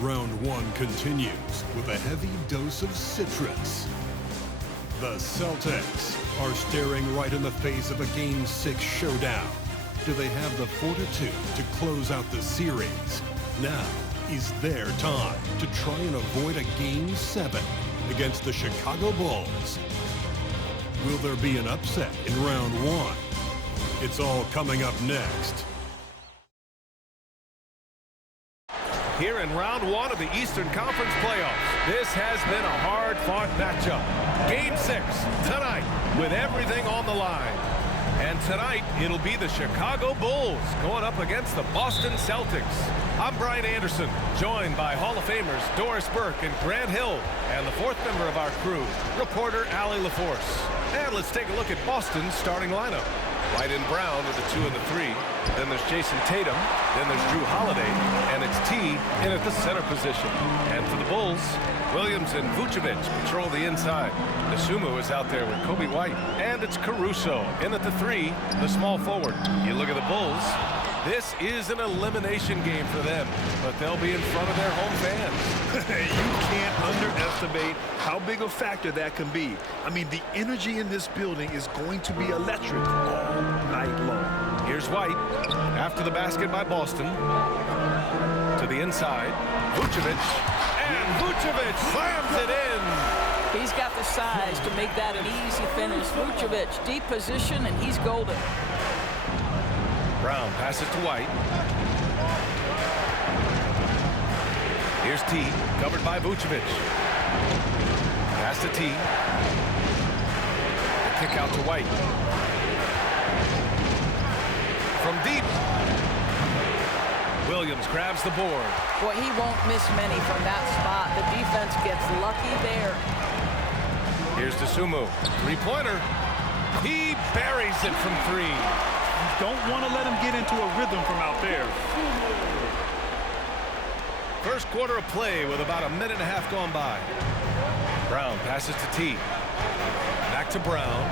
Round one continues with a heavy dose of citrus. The Celtics are staring right in the face of a Game 6 showdown. Do they have the fortitude to close out the series? Now is their time to try and avoid a Game 7 against the Chicago Bulls. Will there be an upset in round one? It's all coming up next. Here in round one of the Eastern Conference playoffs, this has been a hard-fought matchup. Game 6 tonight with everything on the line. And tonight, it'll be the Chicago Bulls going up against the Boston Celtics. I'm Brian Anderson, joined by Hall of Famers Doris Burke and Grant Hill, and the fourth member of our crew, reporter Allie LaForce. And let's take a look at Boston's starting lineup. White and Brown with the 2 and the 3. Then there's Jason Tatum. Then there's Drew Holiday. And it's T in at the center position. And for the Bulls, Williams and Vucevic patrol the inside. Dosunmu is out there with Kobe White. And it's Caruso in at the 3, the small forward. You look at the Bulls. This is an elimination game for them, but they'll be in front of their home fans. You can't underestimate how big a factor that can be. I mean, the energy in this building is going to be electric all night long. Here's White after the basket by Boston. To the inside, Vucevic. And Vucevic slams it in. He's got the size to make that an easy finish. Vucevic, deep position, and he's golden. Brown passes to White. Here's T, covered by Vucevic. Pass to T. The kick out to White. From deep. Williams grabs the board. Boy, he won't miss many from that spot. The defense gets lucky there. Here's Dosunmu. Three-pointer. He buries it from 3. Don't want to let him get into a rhythm from out there. First quarter of play with about a minute and a half gone by. Brown passes to T. Back to Brown.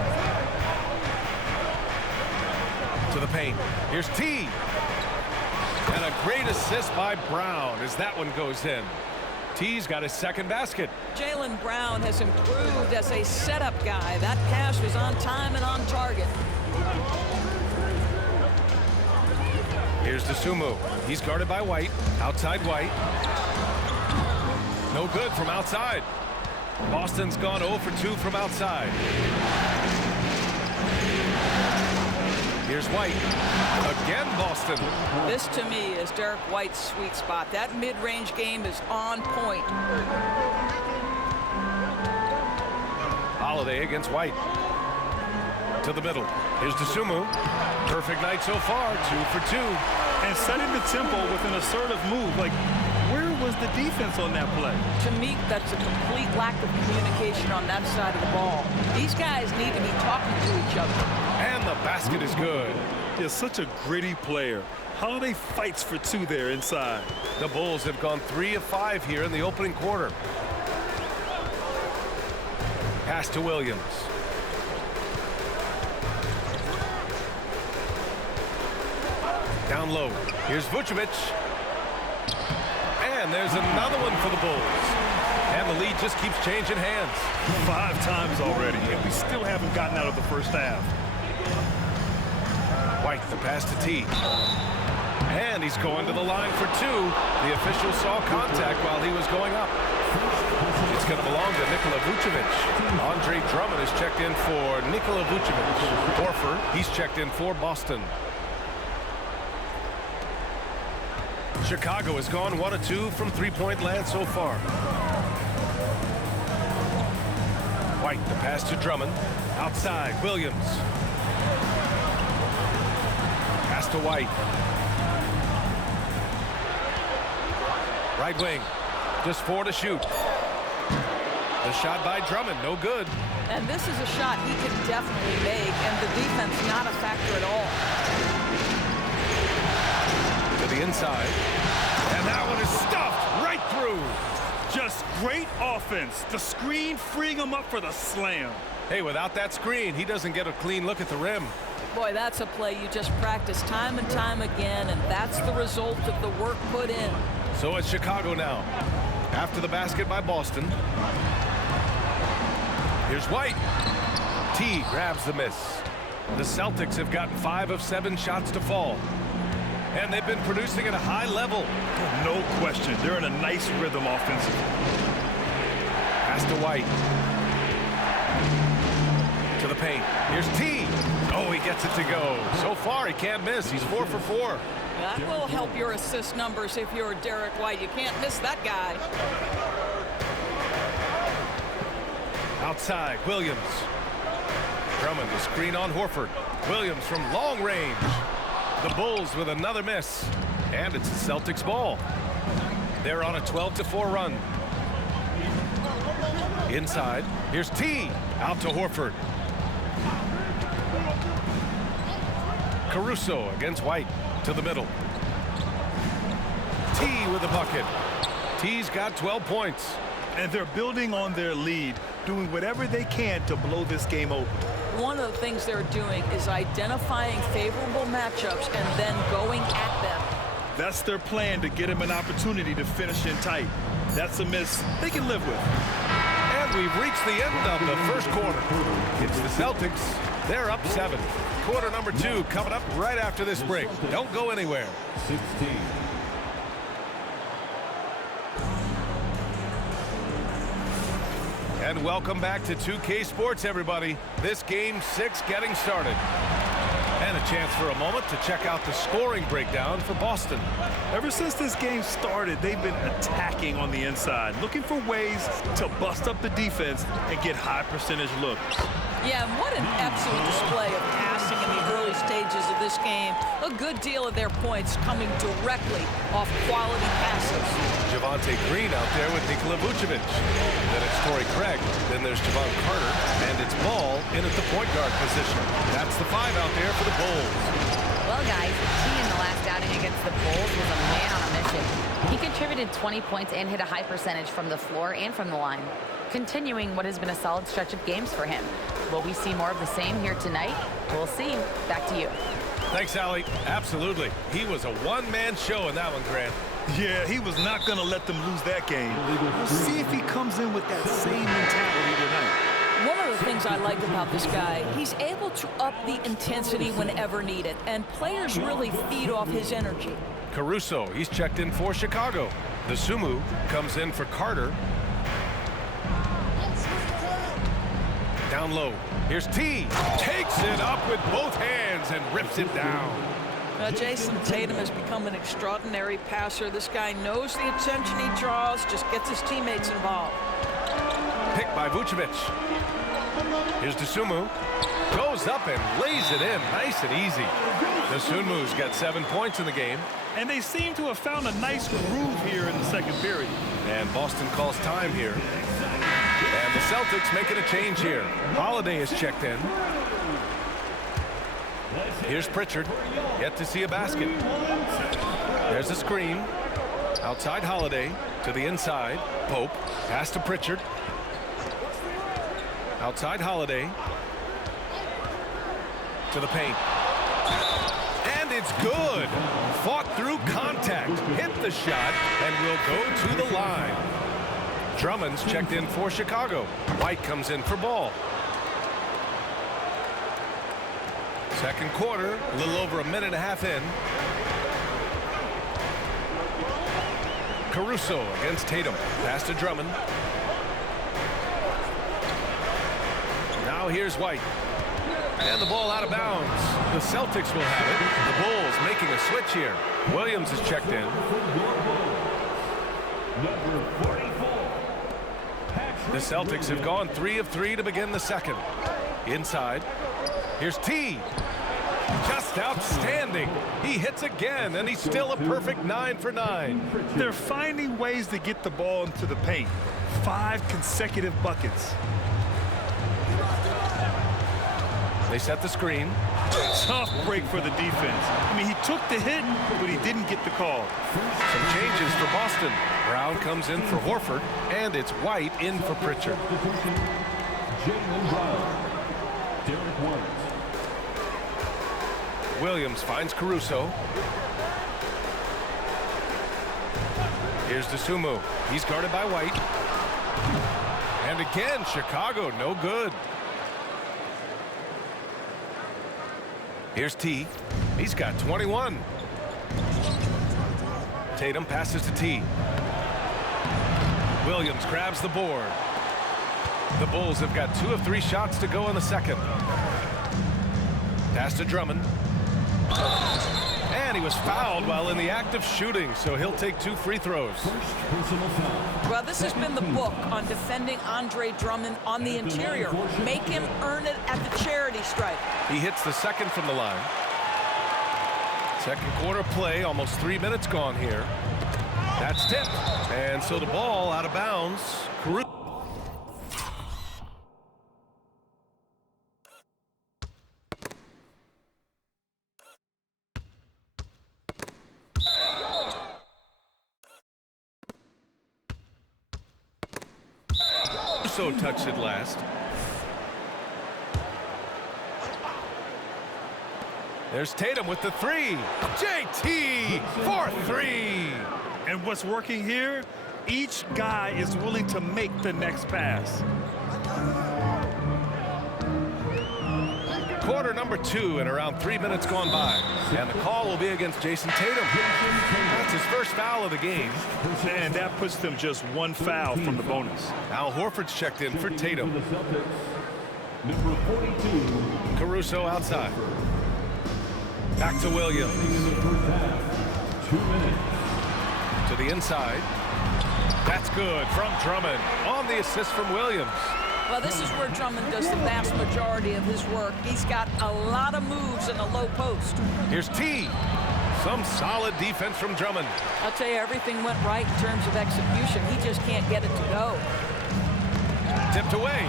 To the paint. Here's T. And a great assist by Brown as that one goes in. T's got his second basket. Jaylen Brown has improved as a setup guy. That pass was on time and on target. Here's Dosunmu. He's guarded by White. Outside White. No good from outside. Boston's gone 0 for 2 from outside. Here's White. Again, Boston. This, to me, is Derek White's sweet spot. That mid-range game is on point. Holiday against White. To the middle. Here's Dosunmu. Perfect night so far, 2 for 2. And setting the tempo with an assertive move. Like, where was the defense on that play? To me, that's a complete lack of communication on that side of the ball. These guys need to be talking to each other. And the basket is good. He's such a gritty player. Holiday fights for 2 there inside. The Bulls have gone 3 of 5 here in the opening quarter. Pass to Williams. Down low. Here's Vucevic. And there's another one for the Bulls. And the lead just keeps changing hands. 5 times already, and we still haven't gotten out of the first half. White, the pass to T. And he's going to the line for 2. The official saw contact while he was going up. It's going to belong to Nikola Vucevic. Andre Drummond is checked in for Nikola Vucevic. Horford, he's checked in for Boston. Chicago has gone 1 of 2 from three-point land so far. White, the pass to Drummond. Outside, Williams. Pass to White. Right wing, just 4 to shoot. The shot by Drummond, no good. And this is a shot he can definitely make, and the defense not a factor at all. To the inside. And that one is stuffed right through. Just great offense. The screen freeing him up for the slam. Hey, without that screen, he doesn't get a clean look at the rim. Boy, that's a play you just practice time and time again, and that's the result of the work put in. So it's Chicago now. After the basket by Boston. Here's White. T grabs the miss. The Celtics have gotten 5 of 7 shots to fall. And they've been producing at a high level. No question. They're in a nice rhythm offensively. Pass to White. To the paint. Here's T. Oh, he gets it to go. So far, he can't miss. He's 4 for 4. That will help your assist numbers if you're Derek White. You can't miss that guy. Outside, Williams. Drummond, the screen on Horford. Williams from long range. The Bulls with another miss. And it's the Celtics ball. They're on a 12-4 run. Inside, here's T. Out to Horford. Caruso against White. To the middle. T with the bucket. T's got 12 points. And they're building on their lead, doing whatever they can to blow this game open. One of the things they're doing is identifying favorable matchups and then going at them. That's their plan, to get him an opportunity to finish in tight. That's a miss they can live with. And we've reached the end of the first quarter. It's the Celtics. They're up 7. Quarter number 2 coming up right after this break. Don't go anywhere. 16. And welcome back to 2K Sports, everybody. This game 6 getting started. And a chance for a moment to check out the scoring breakdown for Boston. Ever since this game started, they've been attacking on the inside, looking for ways to bust up the defense and get high percentage looks. Yeah, and what an absolute display of passing in the early stages of this game. A good deal of their points coming directly off quality passes. Javonte Green out there with Nikola Vucevic. Then it's Torrey Craig. Then there's Javon Carter. And it's Ball in at the point guard position. That's the 5 out there for the Bulls. Well, guys, T in the last outing against the Bulls was a man on a mission. He contributed 20 points and hit a high percentage from the floor and from the line, continuing what has been a solid stretch of games for him. Will we see more of the same here tonight? We'll see. Back to you. Thanks, Allie. Absolutely. He was a one-man show in that one, Grant. Yeah, he was not going to let them lose that game. We'll see if he comes in with that same mentality tonight. One of the things I like about this guy, he's able to up the intensity whenever needed, and players really feed off his energy. Caruso, he's checked in for Chicago. The Sumu comes in for Carter. Down low. Here's T. Takes it up with both hands and rips it down. Jason Tatum has become an extraordinary passer. This guy knows the attention he draws, just gets his teammates involved. Picked by Vucevic. Here's Dosunmu. Goes up and lays it in. Nice and easy. Dosunmu's got 7 points in the game. And they seem to have found a nice groove here in the second period. And Boston calls time here. And the Celtics making a change here. Holiday is checked in. Here's Pritchard. Yet to see a basket. There's a screen. Outside Holiday. To the inside. Pope. Pass to Pritchard. Outside Holiday. To the paint. And it's good. Fought through contact. Hit the shot. And will go to the line. Drummond's checked in for Chicago. White comes in for Ball. Second quarter, a little over a minute and a half in. Caruso against Tatum. Pass to Drummond. Now here's White. And the ball out of bounds. The Celtics will have it. The Bulls making a switch here. Williams is checked in. The Celtics have gone 3 of 3 to begin the second. Inside. Here's T. Just outstanding. He hits again, and he's still a perfect 9 for 9. They're finding ways to get the ball into the paint. 5 consecutive buckets. They set the screen. Tough break for the defense. I mean, he took the hit, but he didn't get the call. Some changes for Boston. Brown comes in for Horford, and it's White in for Pritchard. Jaylen Brown. Derek White. Williams finds Caruso. Here's DeSumo. He's guarded by White. And again, Chicago, no good. Here's T. He's got 21. Tatum passes to T. Williams grabs the board. The Bulls have got 2 of 3 shots to go in the second. Pass to Drummond. And he was fouled while in the act of shooting, so he'll take 2 free throws. Well, this has been the book on defending Andre Drummond on the interior. Make him earn it at the charity stripe. He hits the second from the line. Second quarter play, almost 3 minutes gone here. That's tipped. And so the ball out of bounds. So touched it last. There's Tatum with the 3. JT for 3. And what's working here? Each guy is willing to make the next pass. Quarter number 2 and around 3 minutes gone by. And the call will be against Jason Tatum. That's his first foul of the game. And that puts them just 1 foul from the bonus. Al Horford's checked in for Tatum. Number 42. Caruso outside. Back to Williams. 2 minutes. To the inside. That's good from Drummond on the assist from Williams. Well, this is where Drummond does the vast majority of his work. He's got a lot of moves in the low post. Here's T. Some solid defense from Drummond. I'll tell you, everything went right in terms of execution. He just can't get it to go. Tipped away.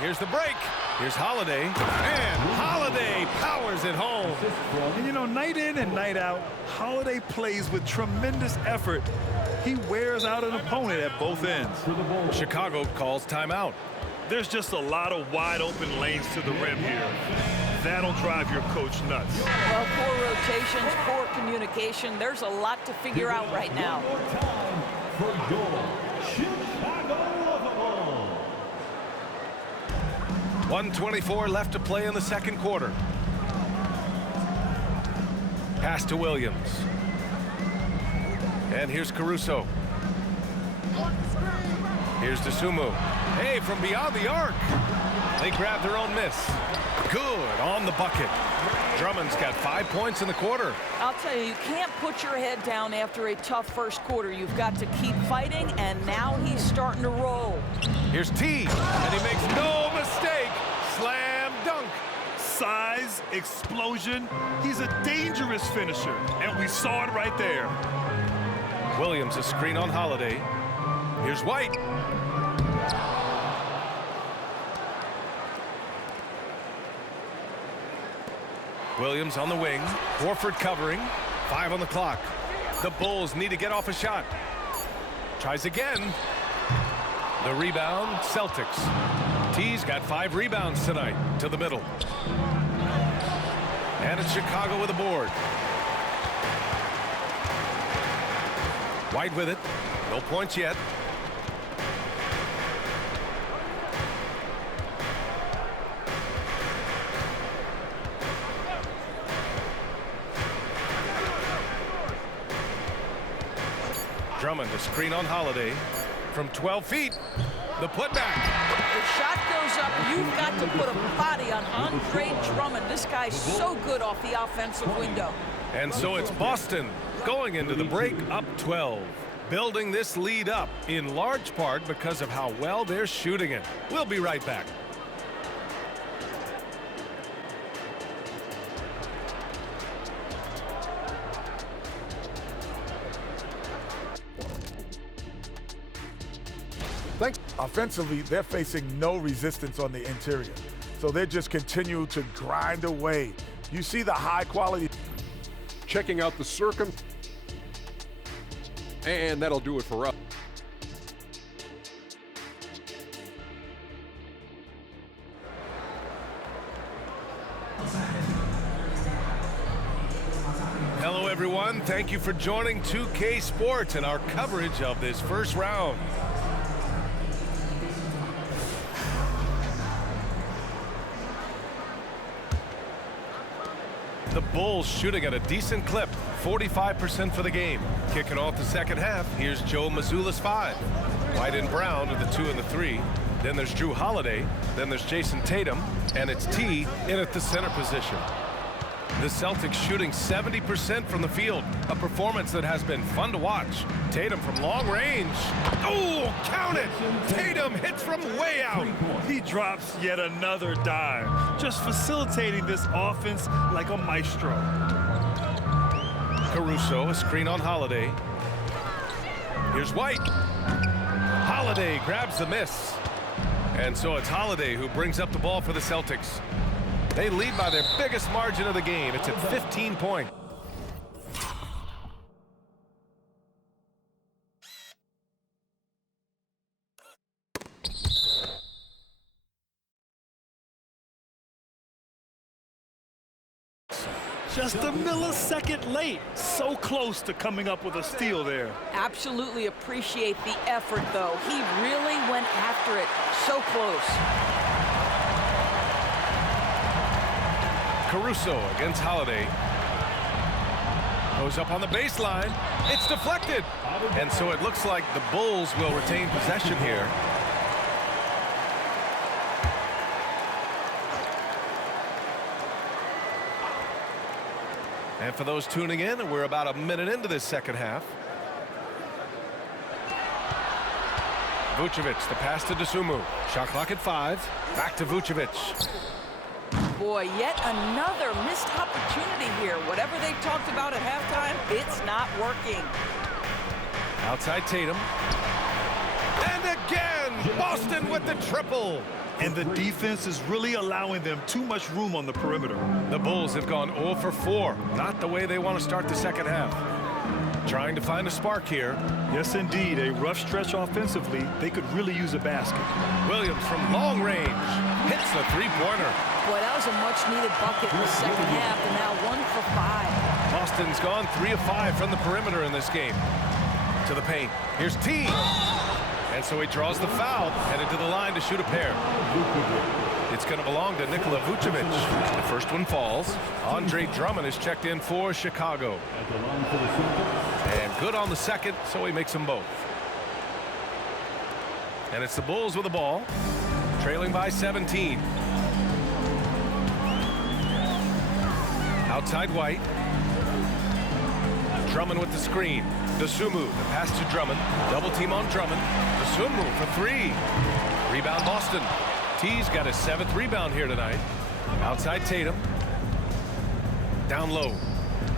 Here's the break. Here's Holiday. And Holiday powers it home. And you know, night in and night out, Holiday plays with tremendous effort. He wears out an opponent at both ends. Chicago calls timeout. There's just a lot of wide open lanes to the rim here. That'll drive your coach nuts. Well, poor rotations, poor communication. There's a lot to figure out right now. One more time for your Chicago Bulls. 1:24 left to play in the second quarter. Pass to Williams. And here's Caruso. Here's DeSumo. Hey, from beyond the arc. They grab their own miss. Good on the bucket. Drummond's got 5 points in the quarter. I'll tell you, you can't put your head down after a tough first quarter. You've got to keep fighting, and now he's starting to roll. Here's T, and he makes no mistake. Slam dunk. Size, explosion. He's a dangerous finisher, and we saw it right there. Williams a screen on Holiday. Here's White. Williams on the wing. Horford covering. 5 on the clock. The Bulls need to get off a shot. Tries again. The rebound, Celtics. T's got 5 rebounds tonight. To the middle. And it's Chicago with a board. White with it. No points yet. Drummond a screen on Holiday. From 12 feet. The putback. The shot goes up. You've got to put a body on Andre Drummond. This guy's so good off the offensive window. And so it's Boston going into the break up 12. Building this lead up in large part because of how well they're shooting it. We'll be right back. Offensively, they're facing no resistance on the interior. So they just continue to grind away. You see the high quality. Checking out the circum. And that'll do it for us. Hello, everyone. Thank you for joining 2K Sports and our coverage of this first round. The Bulls shooting at a decent clip, 45% for the game. Kicking off the second half, here's Joe Mazzulla's 5. White and Brown are the 2 and the 3. Then there's Drew Holiday. Then there's Jason Tatum. And it's T in at the center position. The Celtics shooting 70% from the field, a performance that has been fun to watch. Tatum from long range. Oh, count it! Tatum hits from way out. He drops yet another dime, just facilitating this offense like a maestro. Caruso, a screen on Holiday. Here's White. Holiday grabs the miss. And so it's Holiday who brings up the ball for the Celtics. They lead by their biggest margin of the game. It's at 15 points. Just a millisecond late. So close to coming up with a steal there. Absolutely appreciate the effort, though. He really went after it. So close. Caruso against Holiday. Goes up on the baseline. It's deflected. And so it looks like the Bulls will retain possession here. And for those tuning in, we're about a minute into this second half. Vucevic, the pass to Dosunmu. Shot clock at 5. Back to Vucevic. Boy, yet another missed opportunity here. Whatever they talked about at halftime, it's not working. Outside Tatum. And again, Boston with the triple. And the defense is really allowing them too much room on the perimeter. The Bulls have gone 0 for 4. Not the way they want to start the second half. Trying to find a spark here. Yes, indeed. A rough stretch offensively. They could really use a basket. Williams from long range hits the three-pointer. Boy, that was a much-needed bucket in the second half, and now 1 for 5. Boston's gone 3 of 5 from the perimeter in this game. To the paint. Here's T. And so he draws the foul, headed to the line to shoot a pair. It's going to belong to Nikola Vucevic. The first one falls. Andre Drummond is checked in for Chicago. And good on the second, so he makes them both. And it's the Bulls with the ball, trailing by 17. Outside White. Drummond with the screen. Dosunmu, the pass to Drummond. Double team on Drummond. Dosunmu for 3. Rebound Boston. T's got his 7th rebound here tonight. Outside Tatum. Down low.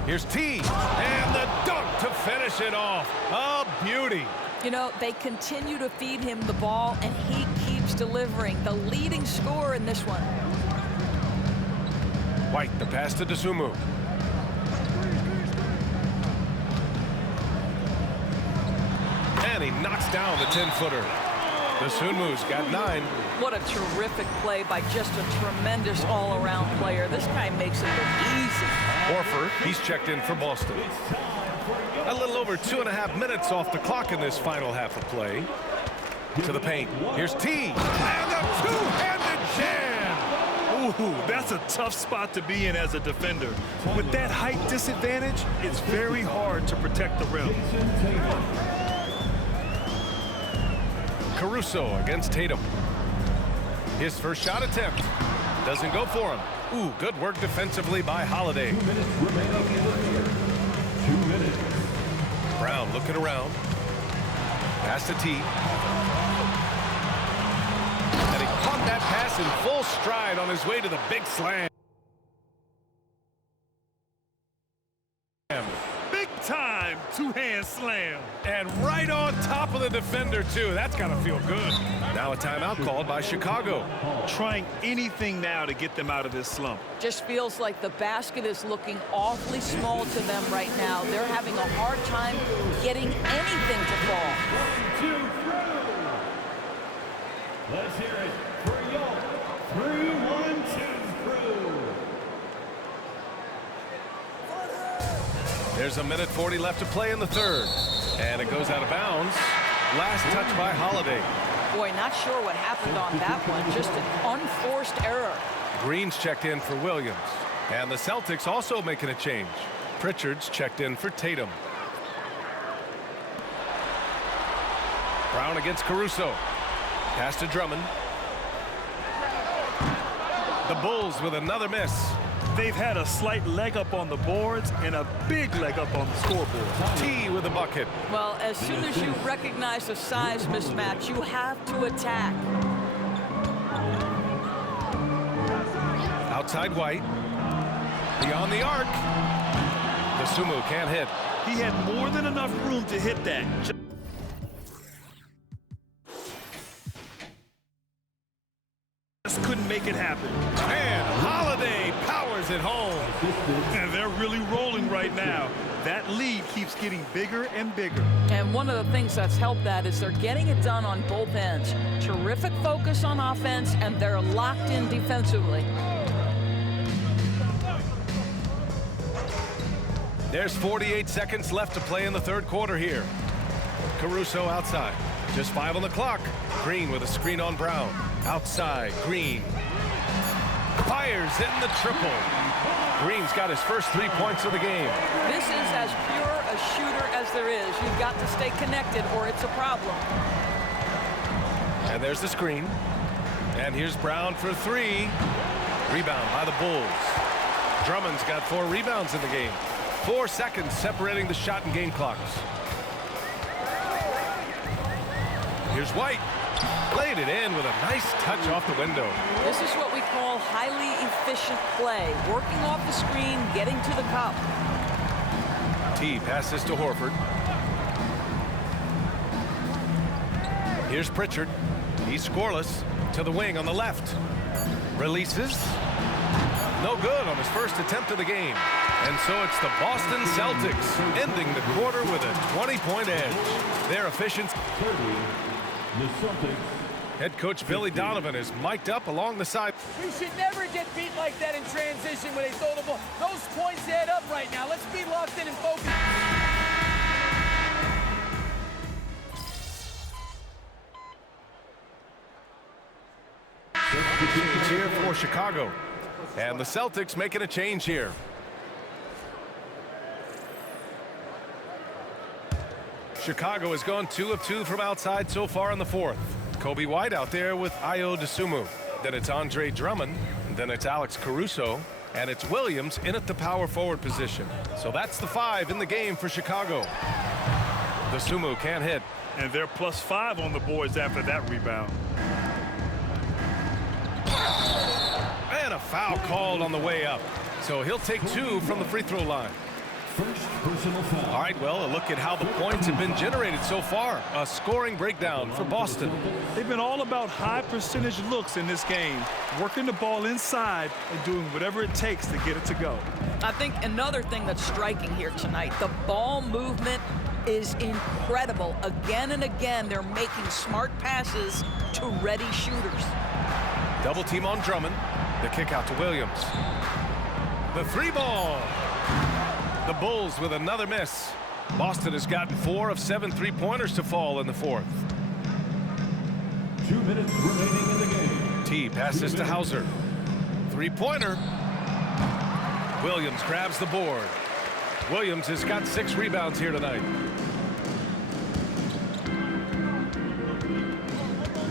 Here's T. And the dunk to finish it off. A beauty. You know, they continue to feed him the ball, and he keeps delivering. The leading scorer in this one. White, the pass to Dosunmu. And he knocks down the 10-footer. Dosunmu's got 9. What a terrific play by just a tremendous all-around player. This guy makes it look easy. Horford, he's checked in for Boston. A little over 2.5 minutes off the clock in this final half of play. To the paint. Here's T. And a two-handed jam. Ooh, that's a tough spot to be in as a defender. With that height disadvantage, it's very hard to protect the rim. Caruso against Tatum. His first shot attempt doesn't go for him. Ooh, good work defensively by Holiday. 2 minutes remaining in the game. 2 minutes. Brown looking around. Pass to T. And he caught that pass in full stride on his way to the big slam. Big time two-hand slam. And right on top of the defender, too. That's got to feel good. Now a timeout called by Chicago. Trying anything now to get them out of this slump. Just feels like the basket is looking awfully small to them right now. They're having a hard time getting anything to fall. 1, 2, through. Let's hear it for y'all. 3, 1, 2, through. There's a minute 40 left to play in the third. And it goes out of bounds. Last touch by Holiday. Boy, not sure what happened on that one. Just an unforced error. Green's checked in for Williams. And the Celtics also making a change. Pritchard's checked in for Tatum. Brown against Caruso. Pass to Drummond. The Bulls with another miss. They've had a slight leg up on the boards and a big leg up on the scoreboard. T with a bucket. Well, as soon as you recognize a size mismatch, you have to attack. Outside White. Beyond the arc. Dosunmu can't hit. He had more than enough room to hit that. Just couldn't make it happen. And Holiday powers it home. And they're really rolling right now. That lead keeps getting bigger and bigger. And one of the things that's helped that is they're getting it done on both ends. Terrific focus on offense, and they're locked in defensively. There's 48 seconds left to play in the third quarter here. Caruso outside. Just 5 on the clock. Green with a screen on Brown. Outside, Green. Fires in the triple. Green's got his first 3 points of the game. This is as pure a shooter as there is. You've got to stay connected or it's a problem. And there's the screen. And here's Brown for 3. Rebound by the Bulls. Drummond's got 4 rebounds in the game. 4 seconds separating the shot and game clocks. Here's White. Played it in with a nice touch off the window. This is what we call highly efficient play. Working off the screen, getting to the cup. T passes to Horford. Here's Pritchard. He's scoreless. To the wing on the left. Releases. No good on his first attempt of the game. And so it's the Boston Celtics ending the quarter with a 20-point edge. Their efficiency. The Celtics. Head coach Billy Donovan is mic'd up along the side. We should never get beat like that in transition when they throw the ball. Those points add up right now. Let's be locked in and focused. Change here for Chicago. And the Celtics making a change here. Chicago has gone 2 of 2 from outside so far in the fourth. Kobe White out there with Ayo Dosunmu. Then it's Andre Drummond. Then it's Alex Caruso. And it's Williams in at the power forward position. So that's the 5 in the game for Chicago. Dosunmu can't hit. And they're +5 on the boards after that rebound. And a foul called on the way up. So he'll take 2 from the free throw line. First personal foul. All right, well, a look at how the points have been generated so far. A scoring breakdown for Boston. They've been all about high percentage looks in this game, working the ball inside and doing whatever it takes to get it to go. I think another thing that's striking here tonight, the ball movement is incredible. Again and again, they're making smart passes to ready shooters. Double team on Drummond. The kick out to Williams. The 3-ball. The Bulls with another miss. Boston has gotten 4 of 7 3-pointers to fall in the fourth. 2 minutes remaining in the game. T passes to Hauser. 3-pointer. Williams grabs the board. Williams has got 6 rebounds here tonight.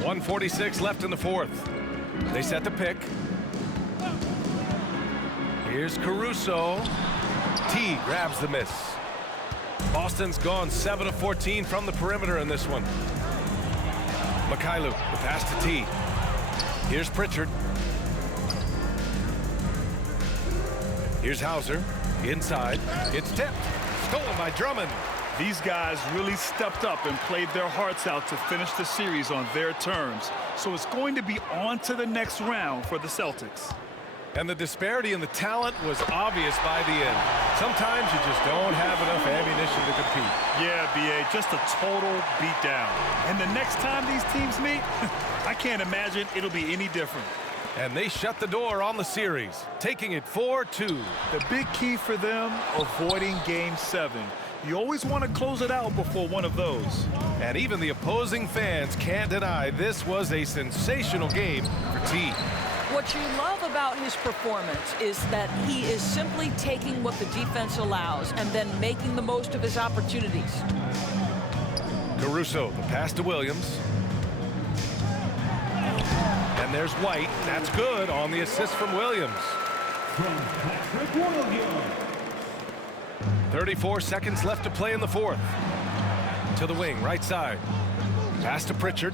1:46 left in the fourth. They set the pick. Here's Caruso. T grabs the miss. Boston's gone 7 of 14 from the perimeter in this one. Mykhailiuk, the pass to T. Here's Pritchard. Here's Hauser. Inside. It's tipped. Stolen by Drummond. These guys really stepped up and played their hearts out to finish the series on their terms. So it's going to be on to the next round for the Celtics. And the disparity in the talent was obvious by the end. Sometimes you just don't have enough ammunition to compete. Yeah, B.A., just a total beatdown. And the next time these teams meet, I can't imagine it'll be any different. And they shut the door on the series, taking it 4-2. The big key for them, avoiding Game 7. You always want to close it out before one of those. And even the opposing fans can't deny this was a sensational game for T. What you love about his performance is that he is simply taking what the defense allows and then making the most of his opportunities. Caruso, the pass to Williams. And there's White. That's good on the assist from Williams. From Patrick Williams. 34 seconds left to play in the fourth. To the wing, right side. Pass to Pritchard.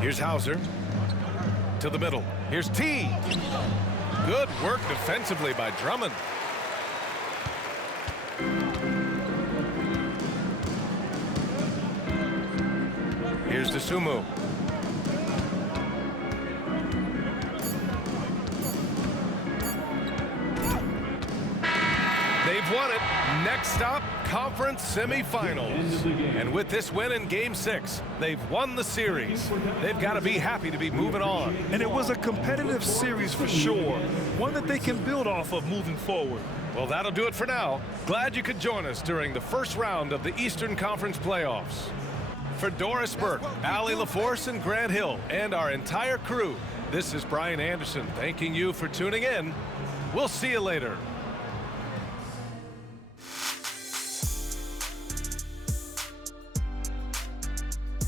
Here's Hauser. To the middle. Here's T. Good work defensively by Drummond. Here's Dosunmu. They've won it. Next stop, conference semifinals. And with this win in Game 6, they've won the series. They've got to be happy to be moving on. And it was a competitive series for sure. One that they can build off of moving forward. Well, that'll do it for now. Glad you could join us during the first round of the Eastern Conference playoffs. For Doris Burke, Allie LaForce, and Grant Hill, and our entire crew, this is Brian Anderson thanking you for tuning in. We'll see you later.